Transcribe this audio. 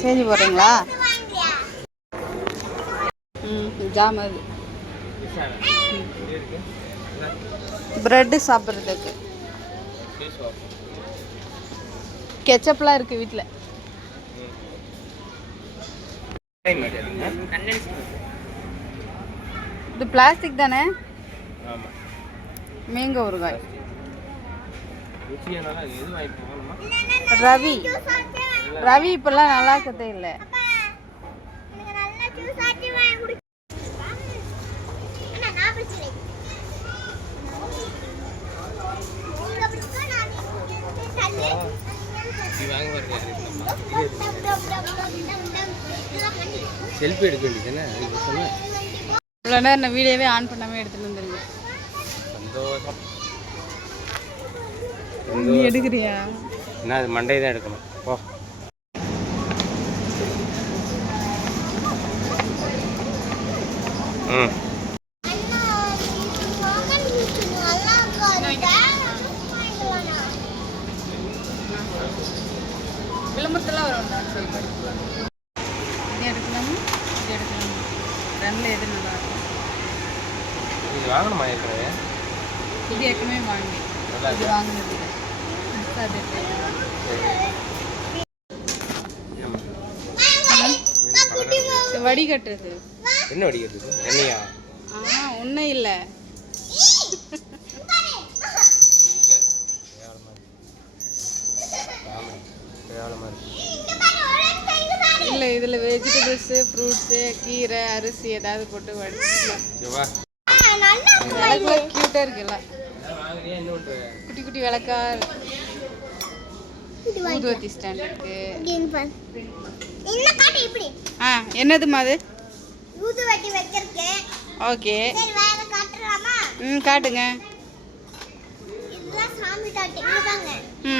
செஞ்சு போடுறீங்களா? ம் ஜாம் அது. ப்ரெட்டு சாப்பிட்றதுக்கு. கெச்சப்லாம் இருக்குது வீட்டில் இது பிளாஸ்டிக் தானே? ஆமாம் மேங்க ஊறுகாய் ரவி. ரவி இப்பெல்லாம் நல்லா இருக்கதே இல்லை. நீ வாங்க செல்ஃபி எடுக்க சொன்னேன் இவ்வளோ நேரம் நான் வீடியோவே ஆன் பண்ணாமல் எடுத்துகிட்டு வந்துருங்க. சந்தோஷம். நீ எடுக்கிறியா? என்ன அது மண்டை தான் எடுக்கணும். போ. ம் விளம்பரத்தெல்லாம் வரும்டா சொல்லுங்கள் இது எடுக்கலாமா? இது எடுக்கலாமா? ரெண்டில் எது நல்லா இருக்கும்? இது வாங்கணுமா ஏற்கனவே? இது ஏற்கனவே வாங்கி இது? வாங்கினது அது எடுக்கலாம். இது வடிகட்டுறது. என்ன வடிக்கிறது எண்ணெயா ஆ ஒன்றும் இல்லை. இருக்கு இல்லை இதில் வெஜிடபிள்ஸு ஃப்ரூட்ஸு கீரை அரிசி ஏதாவது போட்டு வடிச்சுக்கலாம். க்யூட்டாக இருக்குல்ல. குட்டி குட்டி விளக்கா ஊதுவத்தி ஸ்டாண்ட் இருக்கு. இன்னும் காட்டு இப்படி? ஆ என்னதுமா அது? ஊது வட்டி வைக்கிறதுக்கு ஓகே. சரி வேற காட்டுறாமா ம் காட்டுங்க. இதெல்லாம் சாமி டாட்டு இங்க தாங்க ம்.